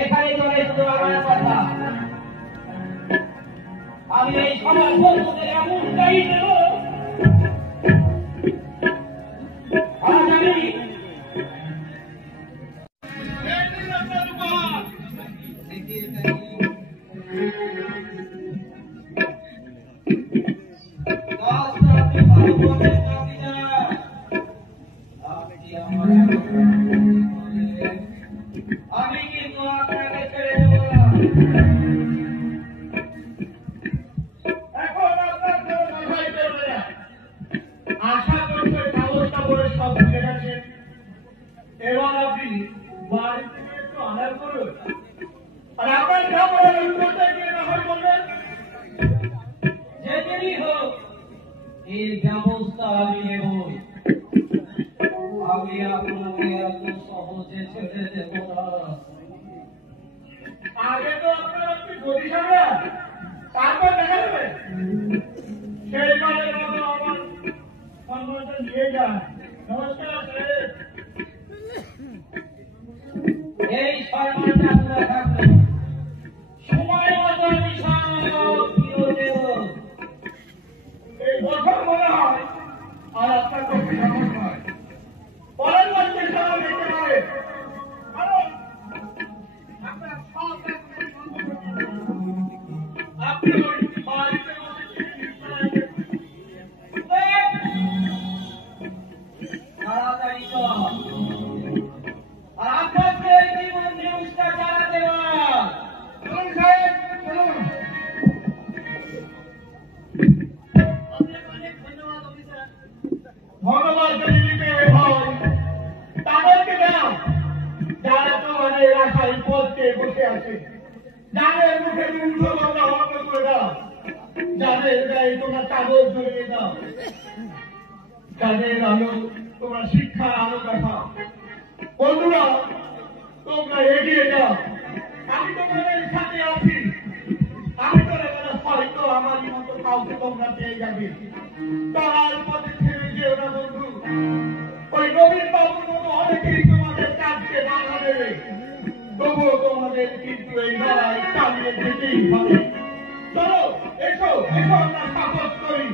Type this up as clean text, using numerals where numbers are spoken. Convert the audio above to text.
এখানে চলে শুধু আমার কথা। আমি এই সমাজ বন্ধুদের এমনটাই দেব, আজ আমি আমি কিন্তু আপনাকে ছেড়ে দেব না। এখন আপনার কেউ কথাই করবে না। আশা করছেন কাগজটা পড়ে সব বুঝে গেছেন। এবার আপনি বাড়ি থেকে একটু আনার করুন, আর আপনার খাবারের উত্তরটা গিয়ে না হয় বলবেন যেদিনই হোক এর ব্যবস্থা আমি নেব। আমি আপনাকে এত সহজে ছেড়ে দেব না। আগে তো আপনার আপনি গদি সামলা, তারপর দেখা যাবে। সেই কালের মতো আমার সম্মানটা নিয়ে যান। নমস্কার। এই সম্মানটা আপনার থাকবে, সময় মতো আমি সব ফিরে দেব। এই বছর মনে হয় আর আপনার পক্ষে সম্ভব নয়। পরের বছর সব দেখতে পারে, কারণ আপনার সব আপনি ওই বাড়িতে বসে তাড়াতাড়ি কর। আর আপনাকে জীবন নিউজটা জানাতে না। চলুন সাহেব, চলুন। অনেক ধন্যবাদ অফিসার। ধন্যবাদ দিদিকে ভাই, তাদেরকে দাও যারা তোমাদের আশায় পথে বসে আছে, যাদের মুখে মুগ্ধ কথা বন্ধ করে দাও, যাদের গায়ে তোমার কাগজ ধরিয়ে দাও, যাদের আলো তোমার শিক্ষার আলো দেখাও। বন্ধুরা, তোমরা এগিয়ে যাও, আমি তোমাদের সাথে আছি। আমি করে গেলে হয়তো আমারই মতো কাউকে তোমরা পেয়ে যাবে। তার পথে ছেড়ে যেও না বন্ধু। ওই নবীন বাবুর মতো অনেকেই তোমাদের কাজকে বাধা দেবে, তবুও তোমাদের কিন্তু এই লড়াই চালিয়ে যেতেই হবে। চলো, এসো এসো, আমরা সাপোর্ট করি।